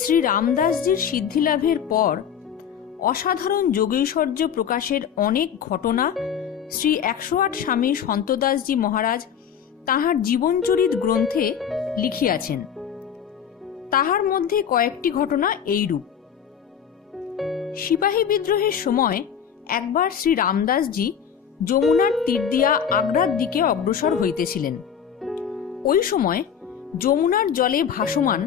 শ্রী রামদাসজির সিদ্ধিলাভের পর অসাধারণ যোগৈশ্বর্য প্রকাশের অনেক ঘটনা শ্রী ১০৮ স্বামী সন্তদাসজি মহারাজ তাহার জীবনচরিত গ্রন্থে লিখিয়াছেন। তাহার মধ্যে কয়েকটি ঘটনা এইরূপ। সিপাহী বিদ্রোহের সময় একবার শ্রী রামদাসজি যমুনার তীর দিয়া আগ্রার দিকে অগ্রসর হইতেছিলেন। ওই সময় যমুনার জলে ভাসমান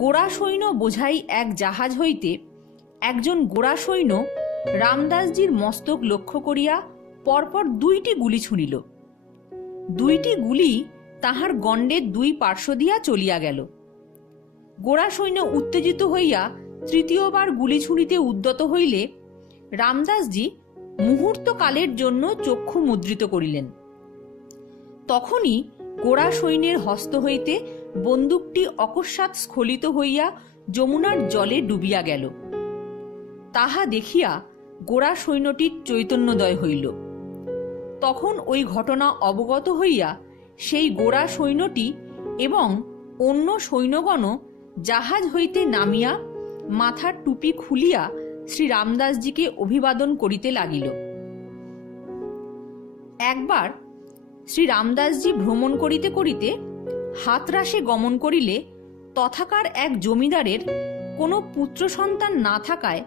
গোড়া সৈন্য বোঝাই এক জাহাজ হইতে একজন গোড়া সৈন্য রামদাসজির মস্তক লক্ষ্য করিয়া পরপর ২টি গুলি ছুঁড়িল। ২টি গুলি তাহার গণ্ডের ২ পার্শ্ব দিয়া চলিয়া গেল। গোড়া সৈন্য উত্তেজিত হইয়া তৃতীয়বার গুলি ছুঁড়িতে উদ্যত হইলে রামদাসজি মুহূর্তকালের জন্য চক্ষু মুদ্রিত করিলেন। তখনই গোড়া সৈন্যের হস্ত হইতে বন্দুকটি অকস্মাৎ স্খলিত হইয়া যমুনার জলে ডুবিয়া গেল। তাহা দেখিয়া গোড়া সৈন্যটির চৈতন্যোদয় হইল। তখন ওই ঘটনা অবগত হইয়া সেই গোড়া সৈন্যটি এবং অন্য সৈন্যগণ জাহাজ হইতে নামিয়া মাথার টুপি খুলিয়া শ্রী রামদাসজিকে অভিবাদন করিতে লাগিল। একবার শ্রী রামদাসজি ভ্রমণ করিতে করিতে হাতরাসে গমন করিলে তথাকার এক জমিদারের কোনো পুত্র সন্তান না থাকায়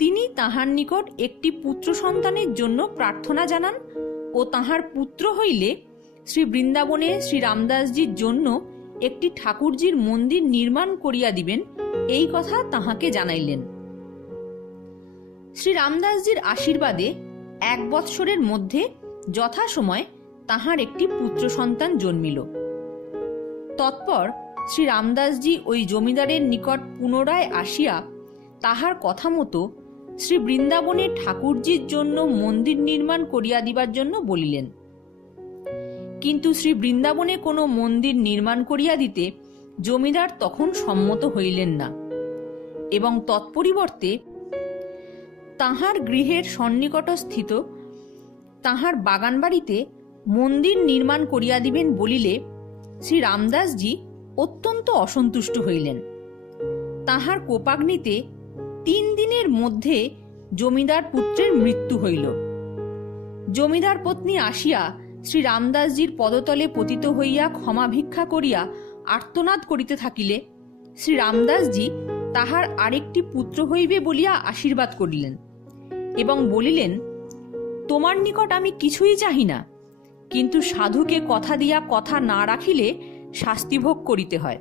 তিনি তাহার নিকট একটি পুত্র সন্তানের জন্য প্রার্থনা জানান ও তাহার পুত্র হইলে শ্রী বৃন্দাবনে শ্রী রামদাসজির জন্য একটি ঠাকুরজির মন্দির নির্মাণ করিয়া দিবেন, এই কথা তাহাকে জানাইলেন। শ্রী রামদাসজির আশীর্বাদে ১ বৎসরের মধ্যে যথাসময় তাহার একটি পুত্র সন্তান জন্মিল। তৎপর শ্রী রামদাসজি ওই জমিদারের নিকট পুনরায় আসিয়া তাহার কথা মতো শ্রী বৃন্দাবনে ঠাকুরজির জন্য মন্দির নির্মাণ করিয়া দিবার জন্য বলিলেন। কিন্তু শ্রী বৃন্দাবনে কোনো মন্দির নির্মাণ করিয়া দিতে জমিদার তখন সম্মত হইলেন না এবং তৎপরিবর্তে তাহার গৃহের সন্নিকটস্থিত তাহার বাগান বাড়িতে মন্দির নির্মাণ করিয়া দিবেন বলিলে শ্রী রামদাসজি অত্যন্ত অসন্তুষ্ট হইলেন। তাহার কোপাগ্নিতে ৩ দিনের মধ্যে জমিদার পুত্রের মৃত্যু হইল। জমিদার পত্নী আসিয়া শ্রী রামদাসজির পদতলে পতিত হইয়া ক্ষমা ভিক্ষা করিয়া আর্তনাদ করিতে থাকিলে শ্রী রামদাসজি তাহার আরেকটি পুত্র হইবে বলিয়া আশীর্বাদ করিলেন এবং বলিলেন, তোমার নিকট আমি কিছুই চাহি না, কিন্তু সাধুকে কথা দিয়া কথা না রাখিলে শাস্তিভোগ করিতে হয়।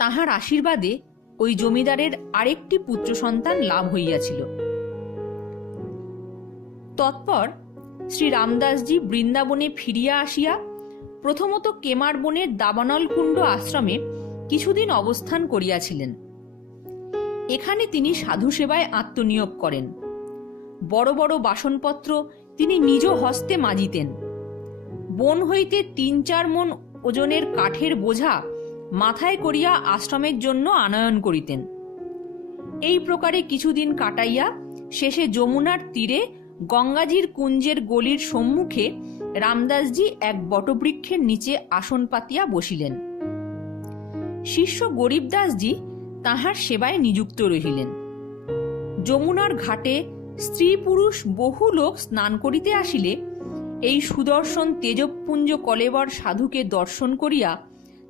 তাহার আশীর্বাদে ওই জমিদারের আরেকটি পুত্র সন্তান লাভ হইয়াছিল। তৎপর শ্রী রামদাসজি বৃন্দাবনে ফিরিয়া আসিয়া প্রথমত কেমার বনের দাবানল কুণ্ড আশ্রমে কিছুদিন অবস্থান করিয়াছিলেন। এখানে তিনি সাধু সেবায় আত্মনিয়োগ করেন। বড় বড় বাসনপত্র তিনি নিজ হস্তে মাজিতেন। বন হইতে ৩-৪ মণ ওজনের কাঠের বোঝা মাথায় করিয়া আশ্রমের জন্য আনয়ন করিতেন। এই প্রকারে কিছুদিন কাটাইয়া শেষে যমুনার তীরে গঙ্গাজির কুঞ্জের গলির সম্মুখে রামদাসজি এক বটবৃক্ষের নিচে আসন পাতিয়া বসিলেন। শিষ্য গরিবদাসজি তাহার সেবায় নিযুক্ত রহিলেন। যমুনার ঘাটে স্ত্রী পুরুষ বহু লোক স্নান করিতে আসিলে এই সুদর্শন তেজপুঞ্জ কলেবর সাধুকে দর্শন করিয়া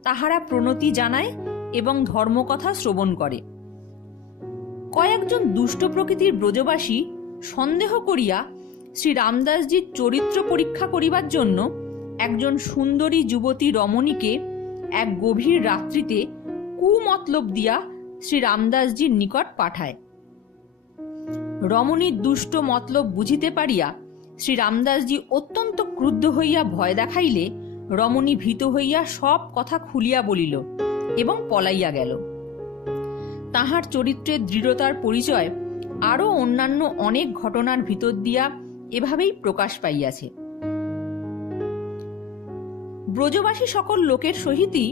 তাহারা প্রণতি জানায় এবং ধর্মকথা শ্রবণ করে। কয়েকজন দুষ্ট প্রকৃতির ব্রজবাসী সন্দেহ করিয়া শ্রী রামদাসজির চরিত্র পরীক্ষা করিবার জন্য একজন সুন্দরী যুবতী রমণীকে এক গভীর রাত্রিতে কুমতলব দিয়া শ্রী রামদাসজির নিকট পাঠায়। রমণীর দুষ্ট মতলব বুঝিতে পারিয়া শ্রী রামদাসজি অত্যন্ত ক্রুদ্ধ হইয়া ভয় দেখাইলে রমণী ভীত হইয়া সব কথা খুলিয়া বলিল এবং পলাইয়া গেল। তাহার চরিত্রের দৃঢ়তার পরিচয় আরও অন্যান্য অনেক ঘটনার ভিতর দিয়া এভাবেই প্রকাশ পাইয়াছে। ব্রজবাসী সকল লোকের সহিতই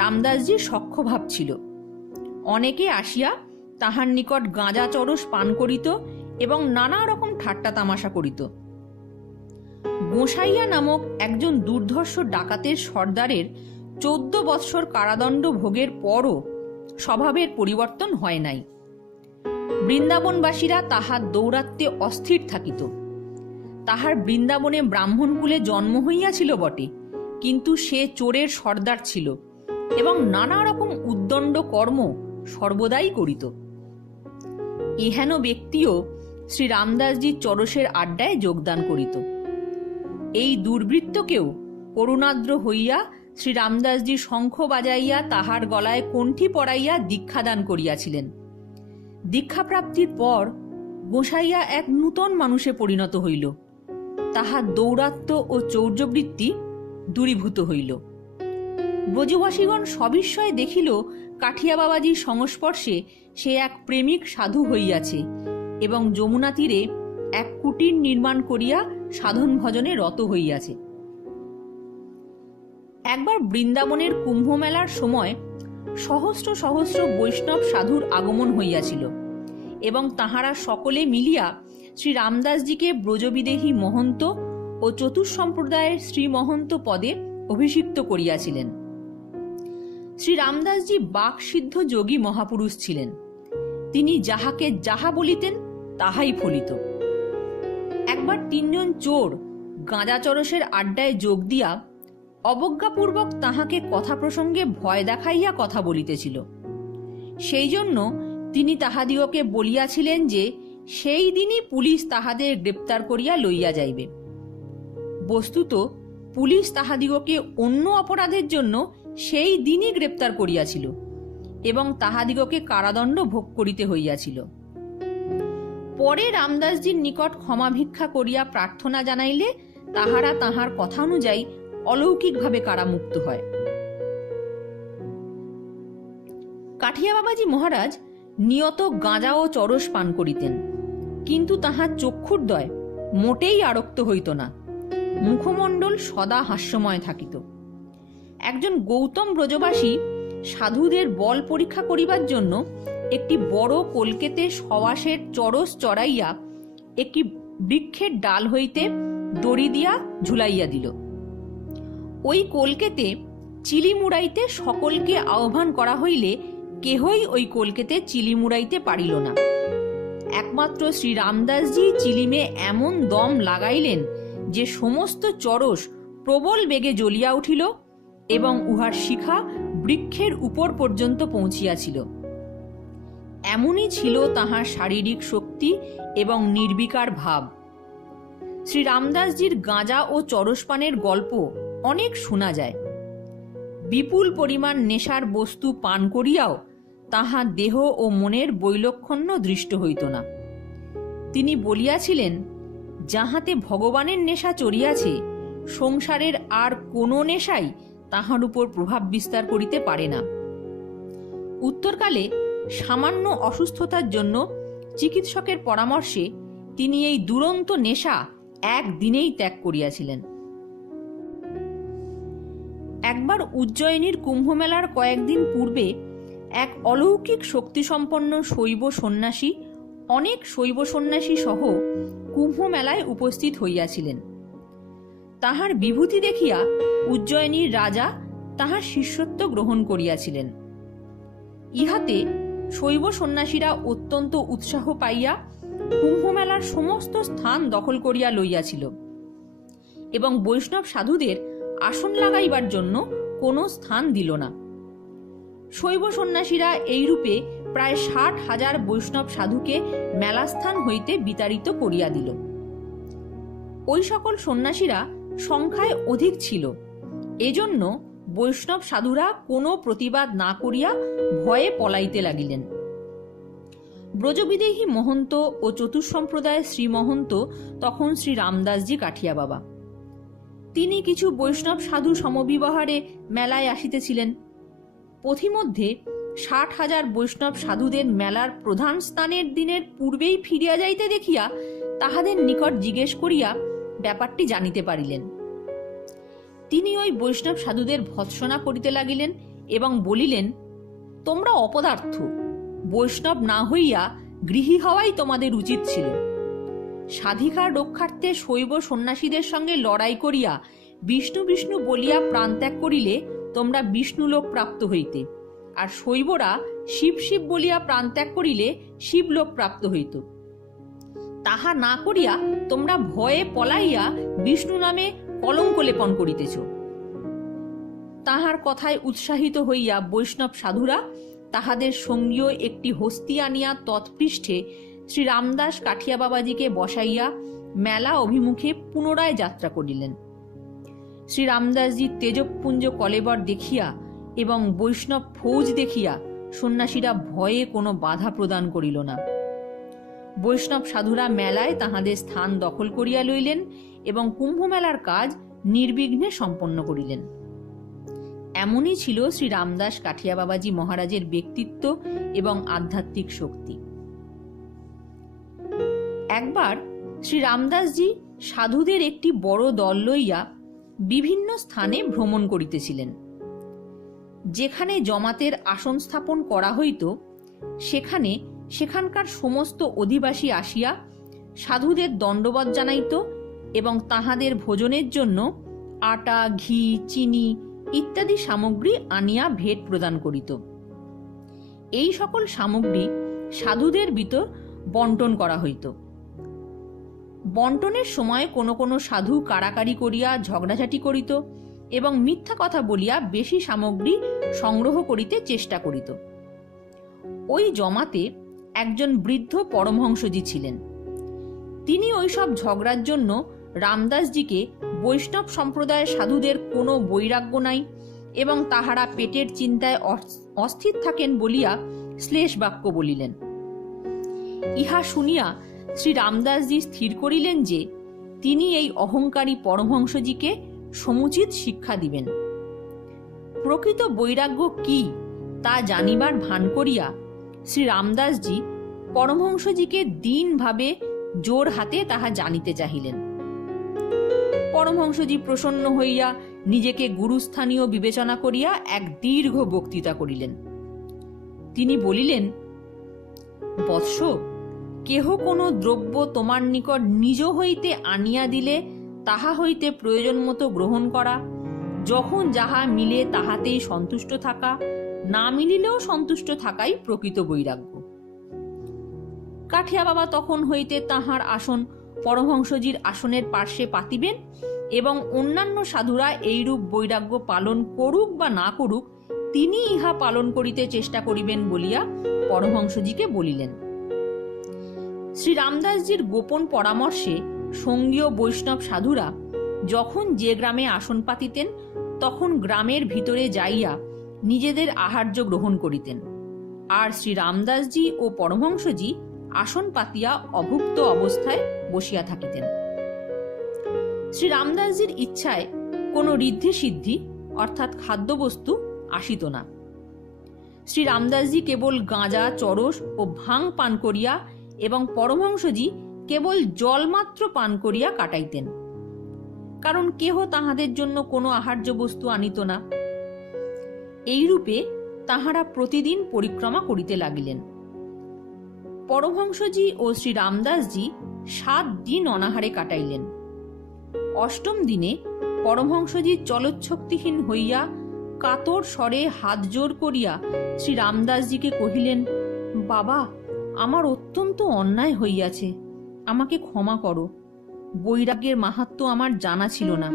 রামদাসজির সখ্যভাব ছিল। অনেকে আসিয়া তাহার নিকট গাঁজা চরস পান করিত এবং নানা রকম ঠাট্টা তামাশা করিত। গোসাইয়া নামক একজন দুর্ধর্ষ ডাকাতের সর্দারের 14 বৎসর কারাদণ্ড ভোগের পরও স্বভাবের পরিবর্তন হয় নাই। বৃন্দাবনবাসীরা তাহার দৌরাত্ম্যে অস্থির থাকিত। তাহার বৃন্দাবনে ব্রাহ্মণকুলে জন্ম হইয়াছিল বটে, কিন্তু সে চোরের সর্দার ছিল এবং নানা রকম উদ্দণ্ড কর্ম সর্বদাই করিত। ইহেন ব্যক্তিও শ্রী রামদাসজির চরসের আড্ডায় যোগদান করিত। এই দুর্বৃত্তকেও করুণাদ্র হইয়া শ্রী রামদাসজি শঙ্খ বাজাইয়া তাহার গলায় কণ্ঠি পরাইয়া দীক্ষাদান করিয়াছিলেন। দীক্ষাপ্রাপ্তির পর গোসাইয়া এক নূতন মানুষে পরিণত হইল। তাহার দৌরাত্ম্য ও চৌর্যবৃত্তি দূরীভূত হইল। ব্রজবাসীগণ সবিস্ময়ে দেখিল কাঠিয়া বাবাজির সংস্পর্শে সে এক প্রেমিক সাধু হইয়াছে এবং যমুনা তীরে এক কুটির নির্মাণ করিয়া সাধন ভজনে রত হইয়াছে। একবার বৃন্দাবনের কুম্ভ মেলার সময় সহস্র সহস্র বৈষ্ণব সাধুর আগমন হইয়াছিল এবং তাহারা সকলে মিলিয়া শ্রী রামদাসজিকে ব্রজবিদেহী মহন্ত ও চতুঃসম্প্রদায়ের শ্রীমহন্ত পদে অভিষিক্ত করিয়াছিলেন। শ্রী রামদাসজি বাকসিদ্ধ যোগী মহাপুরুষ ছিলেন। তিনি যাহাকে যাহা বলিতেন তাহাই ফলিত। একবার 3 জন চোর গাঁজা চরসের আড্ডায় যোগ দিয়া অবজ্ঞাপূর্বক তাহাকে কথা প্রসঙ্গে ভয় দেখাইয়া কথা বলিতেছিল। সেই জন্য তিনি তাহাদিগকে বলিয়াছিলেন যে সেই দিনই পুলিশ তাহাদের গ্রেপ্তার করিয়া লইয়া যাইবে। বস্তুত পুলিশ তাহাদিগকে অন্য অপরাধের জন্য সেই দিনই গ্রেপ্তার করিয়াছিল এবং তাহাদিগকে কারাদণ্ড ভোগ করিতে হইয়াছিল। পরে রামদাসজির নিকট ক্ষমা ভিক্ষা করিয়া প্রার্থনা জানাইলে তাহারা তাহার কথা অনুযায়ী অলৌকিকভাবে কারামুক্ত হয়। কাঠিয়া বাবাজি মহারাজ নিয়ত গাঁজা ও চরস পান করিতেন, কিন্তু তাহার চক্ষুর্দয় মোটেই আরক্ত হইত না। মুখমণ্ডল সদা হাস্যময় থাকিত। একজন গৌতম ব্রজবাসী সাধুদের বল পরীক্ষা করিবার জন্য একটি বড় কলকেতে সওয়াসের চরস চড়াইয়া একটি বৃক্ষের ডাল হইতে দড়ি দিয়া ঝুলাইয়া দিল। ওই কলকেতে চিলি মুড়াইতে সকলকে আহ্বান করা হইলে কেহই ওই কলকেতে চিলি মুড়াইতে পারিল না। একমাত্র শ্রী রামদাসজি চিলিমে এমন দম লাগাইলেন যে সমস্ত চরস প্রবল বেগে জ্বলিয়া উঠিল এবং উহার শিখা বৃক্ষের উপর পর্যন্ত পৌঁছিয়াছিল। এমনই ছিল তাহার শারীরিক শক্তি এবং নির্বিকার ভাব। শ্রী রামদাসজির গাঁজা ও চরসপানের গল্প অনেক শোনা যায়। বিপুল পরিমাণ নেশার বস্তু পান করিয়াও তাহার দেহ ও মনের বৈলক্ষণ্য দৃষ্ট হইত না। তিনি বলিয়াছিলেন, যাহাতে ভগবানের নেশা চড়িয়াছে, সংসারের আর কোনো নেশাই তাহার উপর প্রভাব বিস্তার করিতে পারে না। উত্তরকালে সামান্য অসুস্থতার জন্য চিকিৎসকের পরামর্শে তিনি এই দুরন্ত নেশা একদিনেই ত্যাগ করিয়াছিলেন। একবার উজ্জয়িনীর কুম্ভমেলার কয়েকদিন পূর্বে এক অলৌকিক শক্তিসম্পন্ন শৈব সন্ন্যাসী অনেক শৈব সন্ন্যাসী সহ কুম্ভমেলায় উপস্থিত হইয়াছিলেন। তাহার বিভূতি দেখিয়া উজ্জয়িনীর রাজা তাহার শিষ্যত্ব গ্রহণ করিয়াছিলেন। ইহাতে শৈব সন্ন্যাসীরা অত্যন্ত উৎসাহ পাইয়া কুম্ভমেলার সমস্ত স্থান দখল করিয়া লইয়াছিল এবং বৈষ্ণব সাধুদের আসন লাগাইবার জন্য কোনো স্থান দিল না। শৈব সন্ন্যাসীরা এইরূপে প্রায় 60,000 বৈষ্ণব সাধুকে মেলাস্থান হইতে বিতাড়িত করিয়া দিল। ওই সকল সন্ন্যাসীরা সংখ্যায় অধিক ছিল, এজন্য বৈষ্ণব সাধুরা কোনো প্রতিবাদ না করিয়া ভয়ে পলাইতে লাগিলেন। ব্রজবিদেহী মহন্ত ও চতুঃসম্প্রদায়ের শ্রীমহন্ত তখন শ্রী রামদাসজি কাঠিয়া বাবা। তিনি কিছু বৈষ্ণব সাধু সমবিবহারে মেলায় আসিতেছিলেন। পথিমধ্যে 60,000 বৈষ্ণব সাধুদের মেলার প্রধান স্থানের দিনের পূর্বেই ফিরিয়া যাইতে দেখিয়া তাহাদের নিকট জিজ্ঞেস করিয়া ব্যাপারটি জানিতে পারিলেন। তিনি ওই বৈষ্ণব সাধুদের ভৎসনা করিতে লাগিলেন এবং বলিলেন, তোমরা অপদার্থ, বৈষ্ণব না হইয়া গৃহী হওয়াই তোমাদের উচিত ছিল। স্বাধিকার রক্ষার্থে শৈব সন্ন্যাসীদের সঙ্গে লড়াই করিয়া বিষ্ণু বিষ্ণু বলিয়া প্রাণত্যাগ করিলে তোমরা বিষ্ণুলোক প্রাপ্ত হইতে, আর শৈবরা শিব শিব বলিয়া প্রাণত্যাগ করিলে শিবলোক প্রাপ্ত হইত। তাহা না করিয়া তোমরা ভয়ে পলাইয়া বিষ্ণু নামে কলঙ্ক লেপন করিতেছ। তাহার কথায় উৎসাহিত হইয়া বৈষ্ণব সাধুরা তাহাদের সঙ্গীয় একটি হস্তি আনিয়া তৎপৃষ্ঠে শ্রী রামদাস কাঠিয়া বাবাজিকে বসাইয়া মেলা অভিমুখে পুনরায় যাত্রা করিলেন। শ্রী রামদাসজি তেজপুঞ্জ কলেবর দেখিয়া এবং বৈষ্ণব ফৌজ দেখিয়া সন্ন্যাসীরা ভয়ে কোনো বাধা প্রদান করিল না। বৈষ্ণব সাধুরা মেলায় তাহাদের স্থান দখল করিয়া লইলেন এবং কুম্ভমেলার কাজ নির্বিঘ্নে সম্পন্ন করিলেন। এমনই ছিল শ্রী রামদাস কাঠিয়া বাবাজি মহারাজের ব্যক্তিত্ব এবং আধ্যাত্মিক শক্তি। একবার শ্রী রামদাসজি সাধুদের একটি বড় দল লইয়া বিভিন্ন স্থানে ভ্রমণ করিতেছিলেন। যেখানে জমাতের আসন স্থাপন করা হইত সেখানকার সমস্ত অধিবাসী আসিয়া সাধুদের দণ্ডবৎ জানাইত এবং তাহাদের ভোজনের জন্য আটা, ঘি, চিনি ইত্যাদি সামগ্রী আনিয়া ভেট প্রদান করিত। এই সকল সামগ্রী সাধুদের ভিতর বন্টন করা হইত। বন্টনের সময় কোনো কোনো সাধু কাড়াকাড়ি করিয়া ঝগড়াঝাটি করিত এবং মিথ্যা কথা বলিয়া বেশি সামগ্রী সংগ্রহ করিতে চেষ্টা করিত। ওই জমাতে একজন বৃদ্ধ পরমহংসজি ছিলেন। তিনি ওইসব ঝগড়ার জন্য রামদাসজিকে বৈষ্ণব সম্প্রদায়ের সাধুদের কোনো বৈরাগ্য নাই এবং তাহারা পেটের চিন্তায় অস্থির থাকেন বলিয়া শ্লেষ বাক্য বলিলেন। ইহা শুনিয়া শ্রী রামদাসজি স্থির করিলেন যে তিনি এই অহংকারী পরমহংসজিকে সমুচিত শিক্ষা দিবেন। প্রকৃত বৈরাগ্য কি তা জানিবার ভান করিয়া শ্রী রামদাসজি পরমহংসজিকে দীনভাবে জোর হাতে তাহা জানিতে চাহিলেন। পরমহংসজি প্রসন্ন হইয়া নিজেকে গুরুস্থানীয় বিবেচনা করিয়া এক দীর্ঘ বক্তৃতা করিলেন। তিনি বলিলেন, বৎস, কেহ কোনো দ্রব্য তোমার নিকট নিজ হইতে আনিয়া দিলে তাহা হইতে প্রয়োজন মতো গ্রহণ করা, যখন যাহা মিলে তাহাতেই সন্তুষ্ট থাকা, না মিলিলেও সন্তুষ্ট থাকাই প্রকৃত বৈরাগ্য। কাঠিয়া বাবা তখন হইতে তাহার আসন পরমহংসজির আসনের পার্শ্বে পাতিবেন এবং অন্যান্য সাধুরা এইরূপ বৈরাগ্য পালন করুক বা না করুক তিনি ইহা পালন করিতে চেষ্টা করিবেন বলিয়া পরমহংসজিকে বলিলেন। শ্রী রামদাসজির গোপন পরামর্শে সঙ্গীয় বৈষ্ণব সাধুরা যখন যে গ্রামে আসন পাতিতেন তখন গ্রামের ভিতরে যাইয়া নিজেদের আহার্য গ্রহণ করিতেন, আর শ্রী রামদাসজি ও পরমহংসজি আসন পাতিয়া অভুক্ত অবস্থায় বসিয়া থাকিতেন। শ্রী রামদাসজির ইচ্ছায় কোনো ঋদ্ধি সিদ্ধি অর্থাৎ খাদ্যবস্তু আসিত না। শ্রী রামদাসজি কেবল গাঁজা, চরস ও ভাং পান করিয়া এবং পরমহংসজি কেবল জলমাত্র পান করিয়া কাটাইতেন, কারণ কেহ তাহাদের জন্য কোনো আহার্য বস্তু আনিত না। এইরূপে তাহারা প্রতিদিন পরিক্রমা করিতে লাগিলেন। পরমহংসজি ও শ্রী রামদাসজি 7 দিন অনাহারে কাটাইলেন। অষ্টম দিনে পরমহংসজি চলচ্ছক্তিহীন হইয়া কাতর স্বরে হাত জোর করিয়া শ্রী রামদাসজিকে কহিলেন, বাবা, আমার অত্যন্ত অন্যায় হইয়াছে, আমাকে ক্ষমা করো। বৈরাগ্যের মাহাত্ম্য আমার জানা ছিল না,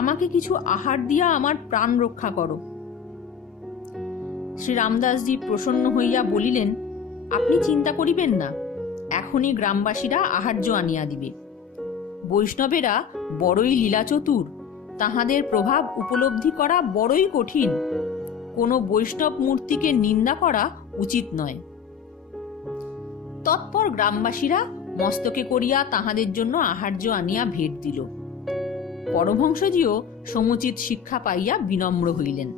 আমাকে কিছু আহার দিয়া আমার প্রাণ রক্ষা করো। শ্রী রামদাসজি প্রসন্ন হইয়া বলিলেন, আপনি চিন্তা করিবেন না, এখনই গ্রামবাসীরা আহার্য আনিয়া দিবে। বৈষ্ণবেরা বড়ই লীলাচতুর, তাহাদের প্রভাব উপলব্ধি করা বড়ই কঠিন। কোনো বৈষ্ণব মূর্তিকে নিন্দা করা উচিত নয়। তৎপর গ্রামবাসীরা মস্তকে করিয়া তাহাদের জন্য আহার্য আনিয়া ভেট দিল। পরমহংসজিও সমুচিত শিক্ষা পাইয়া বিনম্র হইলেন।